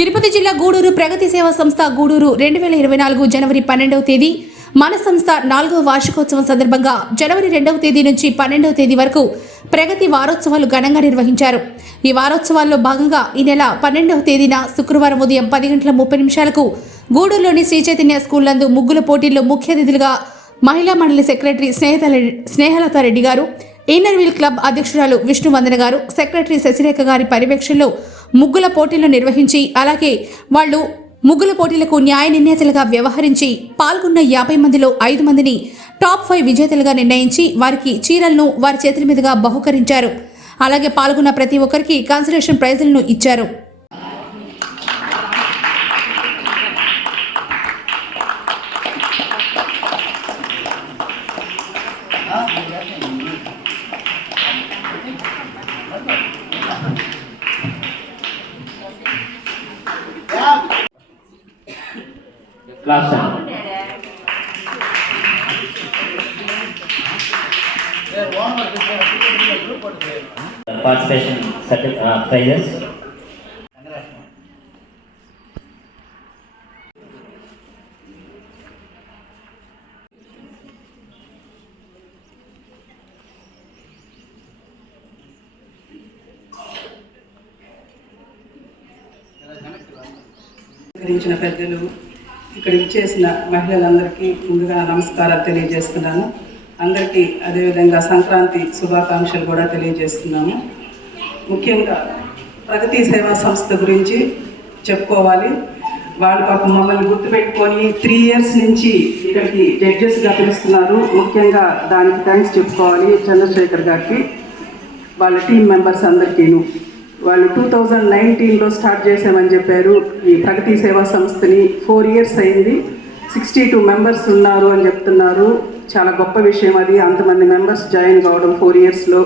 తిరుపతి జిల్లా గూడూరు ప్రగతి సేవా సంస్థ గూడూరు రెండు వేల ఇరవై నాలుగు జనవరి పన్నెండవ తేదీ మన సంస్థ నాలుగవ వార్షికోత్సవం సందర్భంగా జనవరి రెండవ తేదీ నుంచి పన్నెండవ తేదీ వరకు ప్రగతి వారోత్సవాలు ఘనంగా నిర్వహించారు. ఈ వారోత్సవాల్లో భాగంగా ఈ నెల పన్నెండవ తేదీన శుక్రవారం ఉదయం పది గంటల ముప్పై నిమిషాలకు గూడూరులోని శ్రీ చైతన్య స్కూల్ నందు ముగ్గుల పోటీల్లో ముఖ్య అతిథులుగా మహిళా మండలి సెక్రటరీ స్నేహత స్నేహలతారెడ్డి గారు ఇన్నర్వీల్ క్లబ్ అధ్యక్షురాలు విష్ణువందన గారు సెక్రటరీ శశిరేఖ గారి పర్యవేక్షణలో ముగ్గుల పోటీలు నిర్వహించి అలాగే వాళ్ళు ముగ్గుల పోటీలకు న్యాయ నిర్ణేతలుగా వ్యవహరించి పాల్గొన్న యాభై మందిలో ఐదు మందిని టాప్ ఫైవ్ విజేతలుగా నిర్ణయించి వారికి చీరలను వారి చేతుల మీదుగా బహుకరించారు. అలాగే పాల్గొన్న ప్రతి ఒక్కరికి కన్సలేషన్ ప్రైజులను ఇచ్చారు. లాస్ట్ టైం పార్టిసిపేషన్ ప్రైజెస్ పెద్దలు ఇక్కడ ఇచ్చేసిన మహిళలందరికీ ముందుగా నమస్కారాలు తెలియజేస్తున్నాను. అందరికీ అదేవిధంగా సంక్రాంతి శుభాకాంక్షలు కూడా తెలియజేస్తున్నాము. ముఖ్యంగా ప్రగతి సేవా సంస్థ గురించి చెప్పుకోవాలి. వాళ్ళు పాపం మమ్మల్ని గుర్తుపెట్టుకొని త్రీ ఇయర్స్ నుంచి ఇక్కడికి జడ్జెస్గా పిలుస్తున్నారు. ముఖ్యంగా దానికి థ్యాంక్స్ చెప్పుకోవాలి చంద్రశేఖర్ గారికి. వాళ్ళ టీం మెంబర్స్ అందరికీను. వాళ్ళు టూ థౌజండ్ నైన్టీన్లో స్టార్ట్ చేసామని చెప్పారు. ఈ ప్రగతి సేవా సంస్థని ఫోర్ ఇయర్స్ అయింది. సిక్స్టీ టూ మెంబర్స్ ఉన్నారు అని చెప్తున్నారు. చాలా గొప్ప విషయం అది. అంతమంది మెంబర్స్ జాయిన్ కావడం ఫోర్ ఇయర్స్లో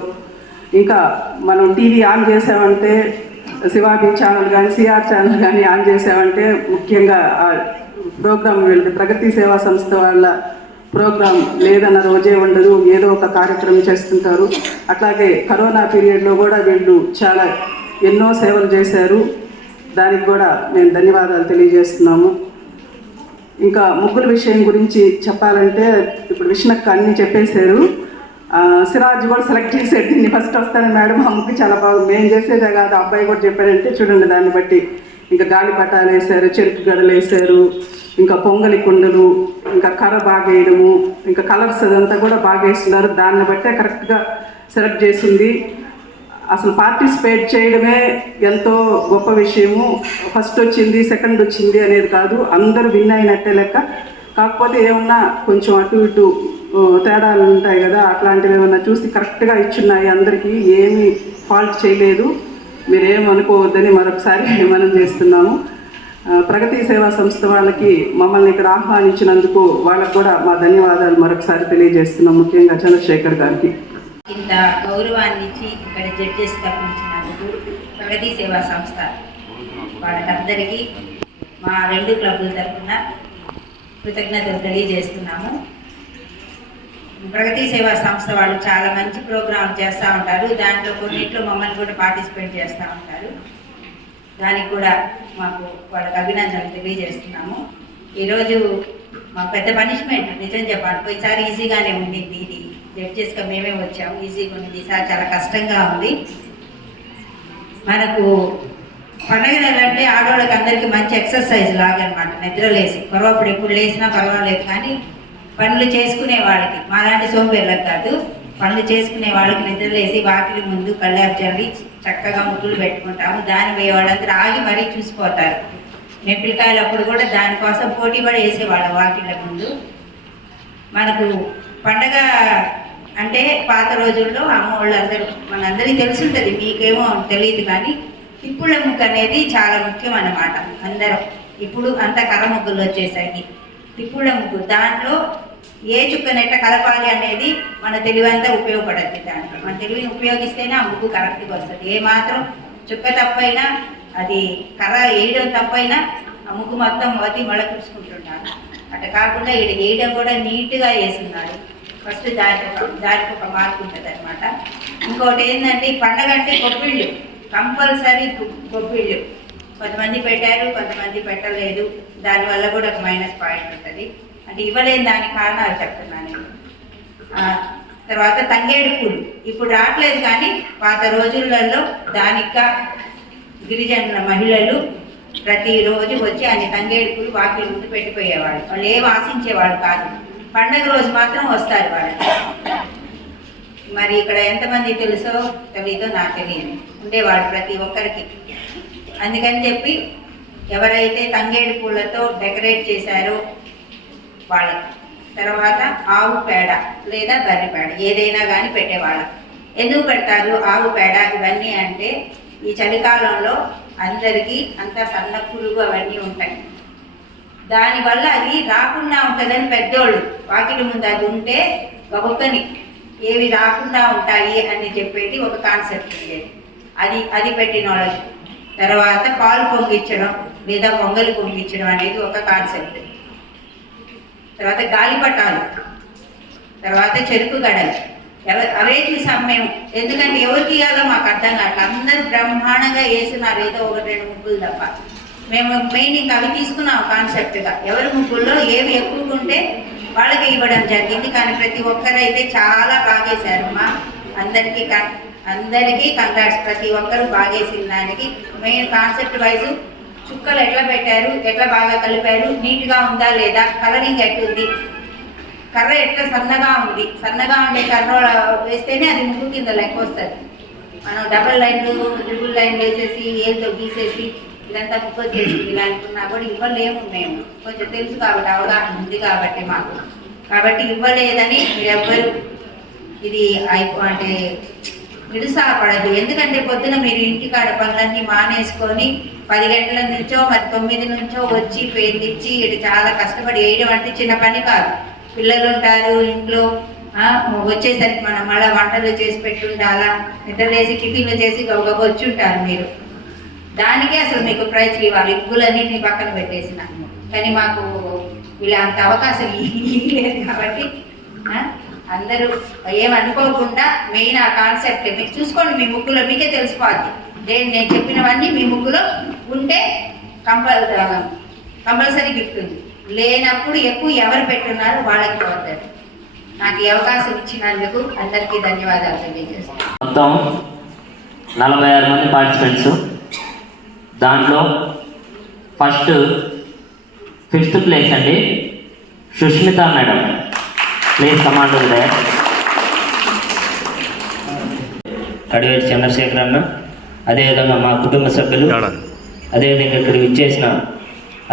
ఇంకా మనం టీవీ ఆన్ చేసామంటే శివాబీ ఛానల్ కానీ సిఆర్ ఛానల్ కానీ ఆన్ చేసామంటే ముఖ్యంగా ఆ ప్రోగ్రామ్ వెళ్ళి ప్రగతి సేవా సంస్థ వాళ్ళ ప్రోగ్రామ్ లేదన్న రోజే ఉండదు. ఏదో ఒక కార్యక్రమం చేస్తుంటారు. అట్లాగే కరోనా పీరియడ్లో కూడా వీళ్ళు చాలా ఎన్నో సేవలు చేశారు. దానికి కూడా మేము ధన్యవాదాలు తెలియజేస్తున్నాము. ఇంకా ముగ్గుల విషయం గురించి చెప్పాలంటే ఇప్పుడు విష్ణక్క అన్ని చెప్పేశారు. సిరాజ్ కూడా సెలెక్ట్ చేసాడు దీన్ని ఫస్ట్ వస్తాను మేడం. ఆ ముగ్గు చాలా బాగుంది. మేము చేసేదే కాదు. అబ్బాయి కూడా చెప్పాడంటే చూడండి దాన్ని బట్టి. ఇంకా గాలి పటాలు వేశారు చెరుకు గడలు వేశారు ఇంకా పొంగలి కుండలు ఇంకా కర్ర బాగా వేయడము ఇంకా కలర్స్ అదంతా కూడా బాగా వేస్తున్నారు. దాన్ని బట్టే కరెక్ట్గా సెలెక్ట్ చేసింది. అసలు పార్టిసిపేట్ చేయడమే ఎంతో గొప్ప విషయము. ఫస్ట్ వచ్చింది సెకండ్ వచ్చింది అనేది కాదు. అందరూ విన్ అయినట్టే లెక్క. కాకపోతే ఏమన్నా కొంచెం అటు ఇటు తేడాలు ఉంటాయి కదా అట్లాంటివి ఏమన్నా చూసి కరెక్ట్గా ఇచ్చున్నాయి అందరికీ ఏమీ ఫాల్ట్ చేయలేదు. మీరేం అనుకోవద్దని మరొకసారి మనం చేస్తున్నాము. ప్రగతి సేవా సంస్థ వాళ్ళకి మమ్మల్ని ఇక్కడ ఆహ్వానించినందుకు వాళ్ళకు కూడా మా ధన్యవాదాలు మరొకసారి తెలియజేస్తున్నాం ముఖ్యంగా చంద్రశేఖర్ గారికి. ఇంత గౌరవాన్ని ఇచ్చి ఇక్కడ జడ్జెస్ తప్పించినందుకు ప్రగతి సేవా సంస్థ వాళ్ళకందరికీ మా రెండు క్లబ్ల తరఫున కృతజ్ఞతలు తెలియజేస్తున్నాము. ప్రగతి సేవా సంస్థ వాళ్ళు చాలా మంచి ప్రోగ్రాం చేస్తూ ఉంటారు. దాంట్లో కొన్నిట్లో మమ్మల్ని కూడా పార్టిసిపేట్ చేస్తూ ఉంటారు. దానికి కూడా మాకు వాళ్ళకి అభినందనలు తెలియజేస్తున్నాము. ఈరోజు మాకు పెద్ద పనిష్మెంట్ నిజం చెప్పాలి. పోయిసారి ఈజీగానే ఉండింది ఇది. జడ్జెస్గా మేమే వచ్చాము. ఈజీగా ఉంది. ఈసారి చాలా కష్టంగా ఉంది. మనకు పండగ ఆడవాళ్ళకి అందరికీ మంచి ఎక్సర్సైజ్ లాగనమాట. నిద్రలేసి. పర్వాప్పుడు ఎప్పుడు లేసినా పర్వాలేదు కానీ పనులు చేసుకునే వాళ్ళకి మాలాంటి సోంబేర్లకు కాదు పనులు చేసుకునే వాళ్ళకి నిద్రలేసి వాకిలి ముందు కళ్ళారు చల్లి చక్కగా ముగ్గులు పెట్టుకుంటాము. దాని పోయే వాళ్ళందరూ ఆగి మరీ చూసిపోతారు. మెప్పిలికాయలు అప్పుడు కూడా దానికోసం పోటీ పడి వేసేవాళ్ళం వాకిళ్ళ ముందు. మనకు పండగ అంటే పాత రోజుల్లో అమ్మవాళ్ళు అందరూ మనందరికీ తెలుసుంటుంది మీకేమో తెలియదు కానీ తిప్పుళ్ళ ముగ్గు అనేది చాలా ముఖ్యం అన్నమాట అందరం. ఇప్పుడు అంత కర ముగ్గులు వచ్చేసాయి. తిప్పుళ్ళ ముగ్గు దాంట్లో ఏ చుక్కనెట్ట కలపాలి అనేది మన తెలివంతా ఉపయోగపడద్ది దాంట్లో. మన తెలివిని ఉపయోగిస్తేనే ఆ ముగ్గు కరెక్ట్గా వస్తుంది. ఏ మాత్రం చుక్క తప్పైనా అది కర్ర వేయడం తప్పైనా ఆ ముగ్గు మొత్తం మొదటి మళ్ళీ చూసుకుంటున్నాను అట్లా కాకుండా ఈడ వేయడం కూడా నీట్గా వేస్తున్నాడు ఫస్ట్ దానికి ఒక దానికి ఒక మార్క్ ఉంటుంది అనమాట ఇంకోటి ఏంటంటే ఈ పండగ అంటే గొప్పిళ్ళు కంపల్సరీ గొప్పిళ్ళు కొంతమంది పెట్టారు కొంతమంది పెట్టలేదు. దానివల్ల కూడా ఒక మైనస్ పాయింట్ ఉంటుంది. అంటే ఇవ్వలేని దాని కారణాలు చెప్తున్నాను నేను. తర్వాత తంగేడు పూలు. ఇప్పుడు రావట్లేదు కానీ పాత రోజులలో దానిక గిరిజనుల మహిళలు ప్రతిరోజు వచ్చి అన్ని తంగేడు పూలు వాకిలి ముందు పెట్టిపోయేవాళ్ళు. వాళ్ళు ఏం ఆశించేవాళ్ళు కాదు. పండగ రోజు మాత్రం వస్తారు వాళ్ళు. మరి ఇక్కడ ఎంతమంది తెలుసో తెలీదో నాకు తెలియదు. ఉండేవాళ్ళు ప్రతి ఒక్కరికి. అందుకని చెప్పి ఎవరైతే తంగేడు పూలతో డెకరేట్ చేశారో వాళ్ళకి. తర్వాత ఆవు పేడ లేదా బర్రె పేడ ఏదైనా కానీ పెట్టేవాళ్ళం ఎందుకు పెడతారు ఆవు పేడ ఇవన్నీ అంటే ఈ చలికాలంలో అందరికీ అంత సన్న పురుగు అవన్నీ ఉంటాయి. దానివల్ల అది రాకుండా ఉంటుందని పెద్దోళ్ళు వాకిలి ముందు అది ఉంటే ఒక్కొక్కని ఏవి రాకుండా ఉంటాయి అని చెప్పేది ఒక కాన్సెప్ట్ ఉండేది. అది అది పెట్టిన వాళ్ళకి తర్వాత పాలు పొంగించడం లేదా పొంగలు పొంగించడం అనేది ఒక కాన్సెప్ట్ తర్వాత గాలిపటాలు. తర్వాత చెరుకు గడలు. ఎవరు అవే చూసాం మేము. ఎందుకంటే ఎవరికి ఇవ్వాలో మాకు అర్థం కావట్లేదు అందరు బ్రహ్మాండంగా వేసినారు. ఏదో ఒక రెండు ముగ్గులు తప్ప. మేము మెయిన్ ఇంకా అవి తీసుకున్నాం కాన్సెప్ట్గా ఎవరి ముగ్గుల్లో ఏవి ఎక్కువగా ఉంటే వాళ్ళకి ఇవ్వడం జరిగింది. కానీ ప్రతి ఒక్కరైతే చాలా బాగేశారు అమ్మ. అందరికీ అందరికీ కంగ్రాట్స్ ప్రతి ఒక్కరు బాగేసిన దానికి. మెయిన్ కాన్సెప్ట్ వైజ్ చుక్కలు ఎట్లా పెట్టారు? ఎట్లా బాగా కలిపారు? నీట్గా ఉందా లేదా? కలరింగ్ ఎట్టుంది? కర్ర ఎట్లా సన్నగా ఉంది? సన్నగా ఉండే కర్ర వేస్తేనే అది ముగ్గు కింద లెక్క వస్తుంది. మనం డబల్ లైన్లు ట్రిపుల్ లైన్లు వేసేసి ఏదో గీసేసి ఇదంతా ప్రిఫర్ చేసింది ఇలా అనుకున్నా కూడా ఇవ్వలేము మేము. కొంచెం తెలుసు కాబట్టి అవగాహన ఉంది కాబట్టి మాకు. కాబట్టి ఇవ్వలేదని మీరెవ్వరు ఇది అయిపో అంటే నిరుత్సాహపడద్దు. ఎందుకంటే పొద్దున మీరు ఇంటికాడ పనులన్నీ మానేసుకొని పది గంటల నుంచో మరి తొమ్మిది నుంచో వచ్చి పేర్లిచ్చి ఇటు చాలా కష్టపడి వేయడం అంటే చిన్న పని కాదు. పిల్లలు ఉంటారు ఇంట్లో వచ్చేసరికి మనం మళ్ళీ వంటలు చేసి పెట్టుండాలా నిద్రలేసి టిఫిన్లు చేసి గబగబ వచ్చి ఉంటారు మీరు. దానికే అసలు మీకు ప్రైజ్ ఇవ్వాలి. ఇగ్గులన్నింటినీ పక్కన పెట్టేసిన. కానీ మాకు ఇలా అంత అవకాశం లేదు కాబట్టి అందరూ ఏమనుకోకుండా మెయిన్ ఆ కాన్సెప్ట్. మీరు చూసుకోండి మీ ముగ్గులో మీకే తెలిసిపోద్ది. నేను నేను చెప్పినవన్నీ మీ ముగ్గులో ఉంటే కంపల్ కంపల్సరీ గిఫ్ట్ ఉంది. లేనప్పుడు ఎక్కువ ఎవరు పెట్టున్నారో వాళ్ళకి పోతారు నాకు ఈ అవకాశం ఇచ్చినందుకు అందరికీ ధన్యవాదాలు తెలియజేస్తాను మొత్తం నలభై ఆరు మంది పార్టిసిపెంట్స్ దాంట్లో ఫస్ట్ ఫిఫ్త్ ప్లేస్ అండి సుష్మిత మేడం. ప్లేస్ కమాండర్ దే కడివేటి చంద్రశేఖర్ అన్న. అదేవిధంగా మా కుటుంబ సభ్యులు అదేవిధంగా ఇక్కడ విచ్చేసిన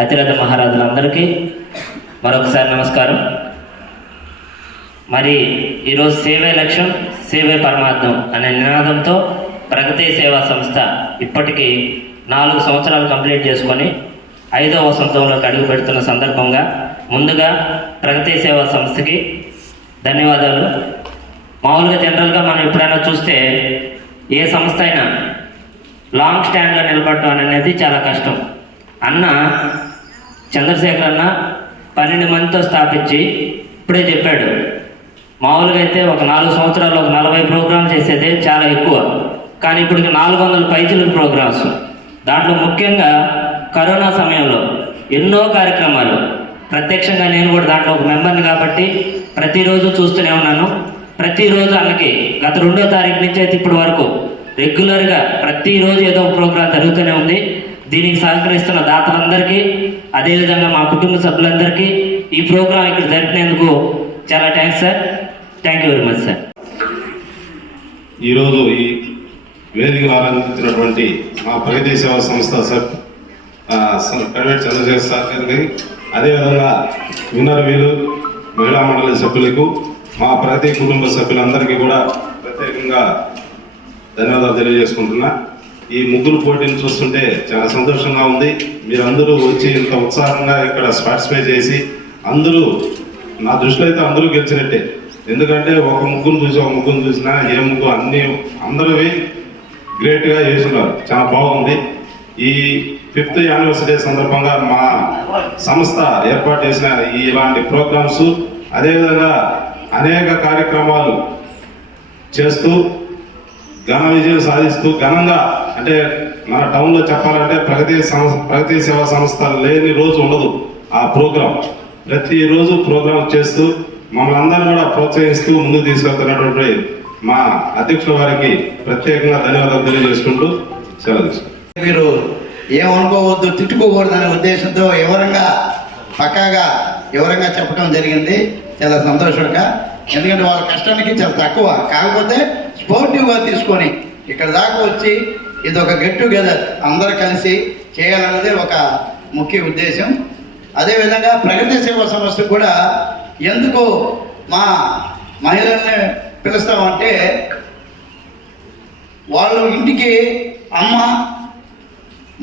అతిరథ మహారాజులందరికీ మరొకసారి నమస్కారం. మరి ఈరోజు సేవే లక్ష్యం సేవే పరమార్థం అనే నినాదంతో ప్రగతి సేవా సంస్థ ఇప్పటికీ నాలుగు సంవత్సరాలు కంప్లీట్ చేసుకొని ఐదో వసంతంలోకి అడుగు పెడుతున్న సందర్భంగా ముందుగా ప్రగతి సేవా సంస్థకి ధన్యవాదాలు. మామూలుగా జనరల్గా మనం ఎప్పుడైనా చూస్తే ఏ సంస్థ అయినా లాంగ్ స్టాండ్లో నిలబడటం అనేది చాలా కష్టం. అన్న చంద్రశేఖర్ అన్న పన్నెండు మందితో స్థాపించి ఇప్పుడే చెప్పాడు. మామూలుగా అయితే ఒక నాలుగు సంవత్సరాలు ఒక నలభై ప్రోగ్రామ్స్ చేసేదే చాలా ఎక్కువ. కానీ ఇప్పుడు నాలుగు వందల పైచులకు ప్రోగ్రామ్స్. దాంట్లో ముఖ్యంగా కరోనా సమయంలో ఎన్నో కార్యక్రమాలు. ప్రత్యక్షంగా నేను కూడా దాంట్లో ఒక మెంబర్ని కాబట్టి ప్రతిరోజు చూస్తూనే ఉన్నాను. ప్రతిరోజు అన్నకి గత రెండో తారీఖు నుంచి అయితే ఇప్పటి వరకు రెగ్యులర్గా ప్రతిరోజు ఏదో ఒక ప్రోగ్రాం జరుగుతూనే ఉంది. దీనికి సహకరిస్తున్న దాతలందరికీ అదేవిధంగా మా కుటుంబ సభ్యులందరికీ ఈ ప్రోగ్రాం ఇక్కడ జరిపినందుకు చాలా thanks sir. Thank you very much sir. ఈరోజు ఈ వేదికను ఆరంభించినటువంటి మా ప్రగతి సేవా సంస్థ సార్ ప్రైవేట్ చంద్రశేఖర్ సార్ గారికి అదేవిధంగా విన్నర్ వీరు మహిళా మండలి సభ్యులకు మా ప్రతి కుటుంబ సభ్యులందరికీ కూడా ప్రత్యేకంగా ధన్యవాదాలు తెలియజేసుకుంటున్నా. ఈ ముగ్గురు పోటీని చూస్తుంటే చాలా సంతోషంగా ఉంది. మీరందరూ వచ్చి ఇంత ఉత్సాహంగా ఇక్కడ పార్టిసిపేట్ చేసి అందరూ నా దృష్టిలో అయితే అందరూ గెలిచినట్టే. ఎందుకంటే ఒక ముగ్గురు చూసి ఒక ముగ్గురు చూసినా ఏ ముగ్గు అన్ని అందరూ గ్రేట్గా చేస్తున్నారు. చాలా బాగుంది. ఈ ఫిఫ్త్ యానివర్సరీ సందర్భంగా మా సంస్థ ఏర్పాటు చేసిన ఈ ఇలాంటి ప్రోగ్రామ్స్ అదేవిధంగా అనేక కార్యక్రమాలు చేస్తూ ఘన విజయం సాధిస్తూ ఘనంగా అంటే మన టౌన్లో చెప్పాలంటే ప్రగతి ప్రగతి సేవా సంస్థ లేని రోజు ఉండదు ఆ ప్రోగ్రాం ప్రతిరోజు ప్రోగ్రాం చేస్తూ మమ్మల్ని అందరినీ కూడా ప్రోత్సహిస్తూ ముందుకు తీసుకెళ్తున్నటువంటి మా అధ్యక్షుల వారికి ప్రత్యేకంగా ధన్యవాదాలు తెలియజేసుకుంటూ సెలవు మీరు ఏమనుకోవద్దు తిట్టుకోకూడదు అనే ఉద్దేశంతో వివరంగా పక్కాగా వివరంగా చెప్పడం జరిగింది. చాలా సంతోషంగా. ఎందుకంటే వాళ్ళ కష్టానికి చాలా తక్కువ. కాకపోతే స్పోర్టివ్గా తీసుకొని ఇక్కడ దాకా వచ్చి ఇది ఒక గెట్ టుగెదర్ అందరు కలిసి చేయాలన్నది ఒక ముఖ్య ఉద్దేశం. అదేవిధంగా ప్రగతి సేవా సంస్థ కూడా ఎందుకు మా మహిళల్ని పిలుస్తామంటే వాళ్ళు ఇంటికి అమ్మ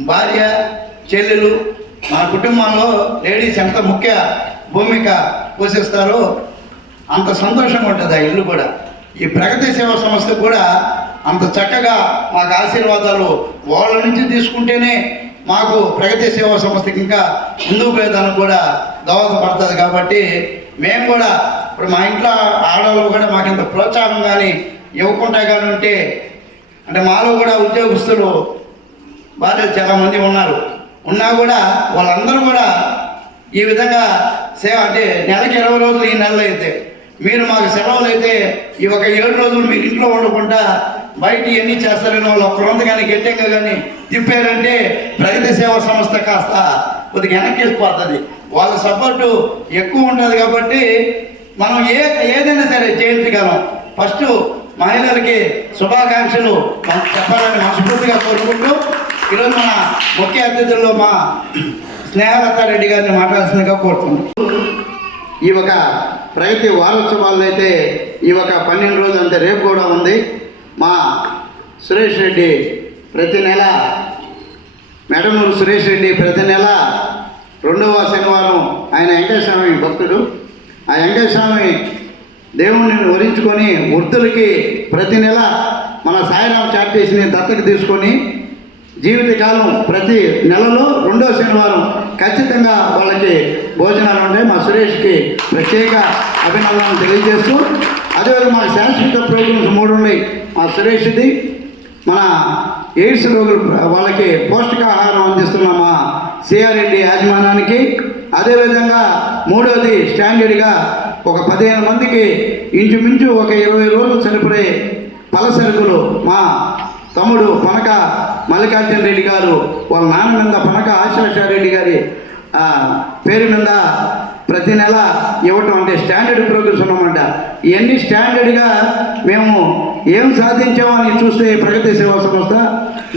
భార్య చెల్లెలు మన కుటుంబంలో లేడీస్ ఎంత ముఖ్య భూమిక పోషిస్తారో అంత సంతోషంగా ఉంటుంది ఆ ఇల్లు కూడా. ఈ ప్రగతి సేవా సంస్థ కూడా అంత చక్కగా మాకు ఆశీర్వాదాలు వాళ్ళ నుంచి తీసుకుంటేనే మాకు ప్రగతి సేవా సంస్థకి ఇంకా ముందుకు పోయేదానికి కూడా దోహదపడుతుంది కాబట్టి మేము కూడా ఇప్పుడు మా ఇంట్లో ఆడవాళ్ళు కూడా మాకు ఇంత ప్రోత్సాహం కానీ ఇవ్వకుండా కానీ ఉంటే అంటే మాలో కూడా ఉద్యోగస్తులు భార్యలు చాలామంది ఉన్నారు. ఉన్నా కూడా వాళ్ళందరూ కూడా ఈ విధంగా సేవ అంటే నెలకి ఇరవై రోజులు ఈ నెలలో అయితే మీరు మాకు సెలవులు అయితే ఈ ఒక ఏడు రోజులు మీరు ఇంట్లో ఉండకుండా బయట ఎన్ని చేస్తారని వాళ్ళు ఒక్కరొంత కానీ గట్టిగా కానీ తిప్పారంటే ప్రగతి సేవా సంస్థ కాస్త కొద్దిగా వెనక్కి వెళ్ళిపోతుంది. వాళ్ళ సపోర్టు ఎక్కువ ఉంటుంది కాబట్టి మనం ఏ ఏదైనా సరే చేయించగలం ఫస్ట్ మహిళలకి శుభాకాంక్షలు. చెప్పాలని మనస్ఫూర్తిగా కోరుకుంటూ ఈరోజు మన ముఖ్య అతిథుల్లో మా స్నేహలత రెడ్డి గారిని మాట్లాడాల్సిందిగా కోరుతున్నాం. ఈ ఒక ప్రగతి వారోత్సవాల్లో అయితే ఈ ఒక పన్నెండు రోజులు అంతే రేపు కూడా ఉంది. మా సురేష్ రెడ్డి ప్రతి నెల మెడమూరు సురేష్ రెడ్డి ప్రతి నెల రెండవ శనివారం ఆయన వెంకటస్వామి భక్తుడు. ఆ వెంకటస్వామి దేవుణ్ణి వరించుకొని వృద్ధులకి ప్రతి నెల మన సాయిరాం చార్టీస్ని దత్తకు తీసుకొని జీవితకాలం ప్రతి నెలలో రెండో శనివారం ఖచ్చితంగా వాళ్ళకి భోజనాలు ఉంటాయి మా సురేష్కి ప్రత్యేక అభినందనలు తెలియజేస్తూ అదేవిధంగా మా శాశ్వత ప్రోగ్రామ్స్ మూడు ఉన్నాయి. మా సురేష్ది మన ఎయిడ్స్ రోగులు వాళ్ళకి పౌష్టికాహారం అందిస్తున్న మా సిఆర్రెడ్డి యాజమాన్యానికి అదేవిధంగా మూడవది స్టాండర్డ్గా ఒక పదిహేను మందికి ఇంచుమించు ఒక ఇరవై రోజులు సరిపడే పలసరుకులు మా తమ్ముడు పనక మల్లికార్జున రెడ్డి గారు వాళ్ళ నాన్న మీద పనక ఆశాషారెడ్డి గారి పేరు మీద ప్రతి నెల ఇవ్వటం అంటే స్టాండర్డ్ ప్రోగ్రెస్ ఉన్నామంట. ఇవన్నీ స్టాండర్డ్గా మేము ఏం సాధించామని చూస్తే ప్రగతి సేవా సంస్థ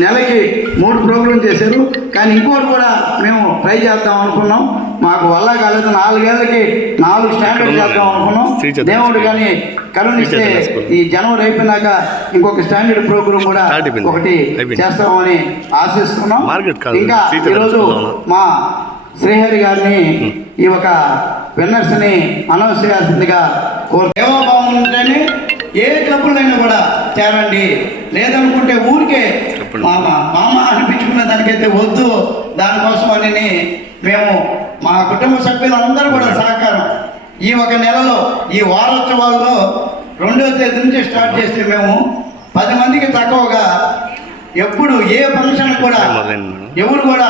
నెలకి మూడు ప్రోగ్రాం చేశారు. కానీ ఇంకోటి కూడా మేము ట్రై చేద్దాం అనుకున్నాం. మాకు వల్ల కాలేదు నాలుగేళ్ళకి నాలుగు స్టాండర్డ్ చేద్దాం అనుకున్నాం. దేవుడు కానీ కరుణిస్తే ఈ జనవరి అయిపోయినాక ఇంకొక స్టాండర్డ్ ప్రోగ్రాం కూడా ఒకటి చేస్తామని ఆశిస్తున్నాం. ఇంకా ఈరోజు. మా శ్రీహరి గారిని ఈ ఒక విన్నర్స్ని అనౌన్స్ చేయాల్సిందిగా కోరు దేవాభావం ఉంటేనే ఏ క్లబ్బులైనా కూడా చేరండి లేదనుకుంటే ఊరికే. మామ మామ అనిపించుకునే దానికైతే వద్దు. దానికోసం అని మేము మా కుటుంబ సభ్యులందరూ కూడా సహకారం ఈ ఒక నెలలో ఈ వారోత్సవాల్లో రెండవ తేదీ నుంచి స్టార్ట్ చేస్తే మేము పది మందికి తక్కువగా ఎప్పుడు ఏ ఫంక్షన్ కూడా. ఎవరు కూడా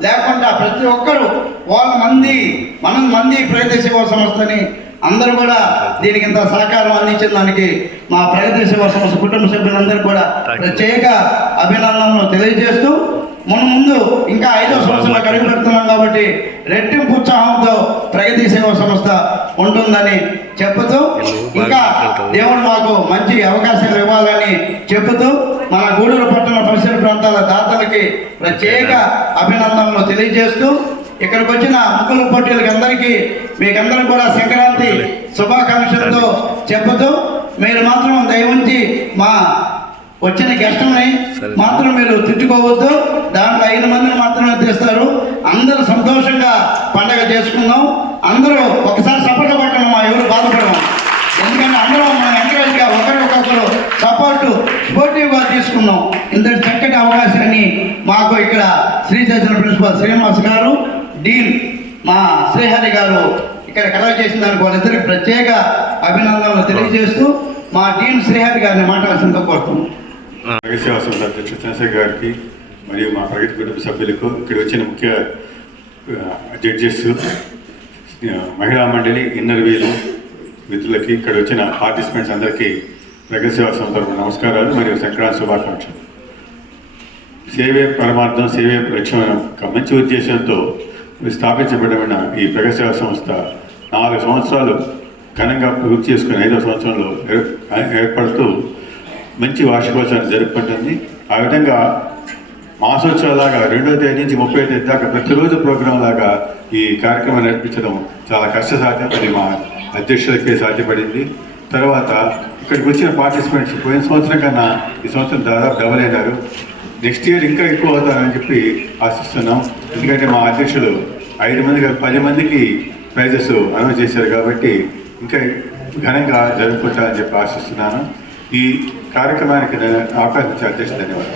లేకుండా ప్రతి ఒక్కరు వాళ్ళ మంది మన మంది ప్రగతి సేవా సంస్థని అందరూ కూడా దీనికి ఇంత సహకారం అందించిన దానికి మా ప్రగతి సేవా సంస్థ కుటుంబ సభ్యులందరూ కూడా ప్రత్యేక అభినందనలు తెలియజేస్తూ మన ముందు ఇంకా ఐదో సంవత్సరాలు అడుగు పెడుతున్నాం కాబట్టి రెట్టింపు ఉత్సాహంతో ప్రగతి సేవా సంస్థ ఉంటుందని చెప్పుతూ ఇంకా దేవుడు మాకు మంచి అవకాశాలు ఇవ్వాలని చెబుతూ మన గూడూరు పట్టణ పరిసర ప్రాంతాల దాతలకి ప్రత్యేక అభినందనలు తెలియజేస్తూ ఇక్కడికి వచ్చిన ముగ్గులు పోటీలకి అందరికీ మీకందరూ కూడా సంక్రాంతి శుభాకాంక్షలతో చెబుతూ మీరు మాత్రం దయవుంచి మా వచ్చిన గెస్టుల్ని మాత్రం మీరు తిట్టుకోవద్దు. దాంట్లో ఐదు మందిని మాత్రమే తీస్తారు. అందరూ సంతోషంగా పండగ చేసుకుందాం. అందరూ ఒకసారి సపోర్ట్ పట్టడం మా ఎవరు బాధపడము ఎందుకంటే అందరూ మన ఎంకరేజ్గా ఒకరి ఒక్కొక్కరు సపోర్టు స్పోర్టివ్గా తీసుకున్నాం. ఇంతటి చక్కటి అవకాశాన్ని మాకు ఇక్కడ శ్రీ చైతన్య ప్రిన్సిపల్ శ్రీనివాస్ గారు డీన్ మా శ్రీహరి గారు ఇక్కడ కలవ చేసిన దానికి వాళ్ళిద్దరికి ప్రత్యేక అభినందనలు తెలియజేస్తూ మా డీన్ శ్రీహరి గారిని మాట్లాడాల్సిందిగా కోరుతున్నాం. ప్రగతి సేవా సంస్థ అధ్యక్షుడు చంద్రశేఖర్ గారికి మరియు మా ప్రగతి కుటుంబ సభ్యులకు ఇక్కడ వచ్చిన ముఖ్య జడ్జెస్ మహిళా మండలి ఇన్నర్ వీలు మిత్రులకి ఇక్కడ వచ్చిన పార్టిసిపెంట్స్ అందరికీ ప్రగతి సేవా సంస్థ నమస్కారాలు మరియు సంక్రాంతి శుభాకాంక్షలు. సేవే పరమార్థం సేవే లక్ష్యం ఒక మంచి ఉద్దేశంతో స్థాపించబడిన ఈ ప్రగతిసేవా సంస్థ నాలుగు సంవత్సరాలు ఘనంగా పూర్తి చేసుకుని ఐదో సంవత్సరంలో ఏర్- ఏర్పడుతూ మంచి వార్షికోత్సవాన్ని జరుపుకుంటుంది. ఆ విధంగా మాసోత్సవాలాగా రెండో తేదీ నుంచి ముప్పై తేదీ దాకా ప్రతిరోజు ప్రోగ్రాం లాగా ఈ కార్యక్రమం నడిపించడం చాలా కష్టసాధ్యం. అది మా అధ్యక్షులకే సాధ్యపడింది. తర్వాత ఇక్కడికి వచ్చిన పార్టిసిపెంట్స్ పోయిన సంవత్సరం కన్నా ఈ సంవత్సరం దాదాపు డబల్ అయినారు. నెక్స్ట్ ఇయర్ ఇంకా ఎక్కువ అవుతారని చెప్పి ఆశిస్తున్నాం. ఎందుకంటే మా అధ్యక్షులు ఐదు మంది పది మందికి ప్రైజెస్ అనౌన్స్ చేశారు కాబట్టి ఇంకా ఘనంగా జరుపుకుంటారని చెప్పి ఆశిస్తున్నాను. ఈ కార్యక్రమానికి నేను అవకాశం ఇచ్చే అధ్యక్షులు ధన్యవాదాలు.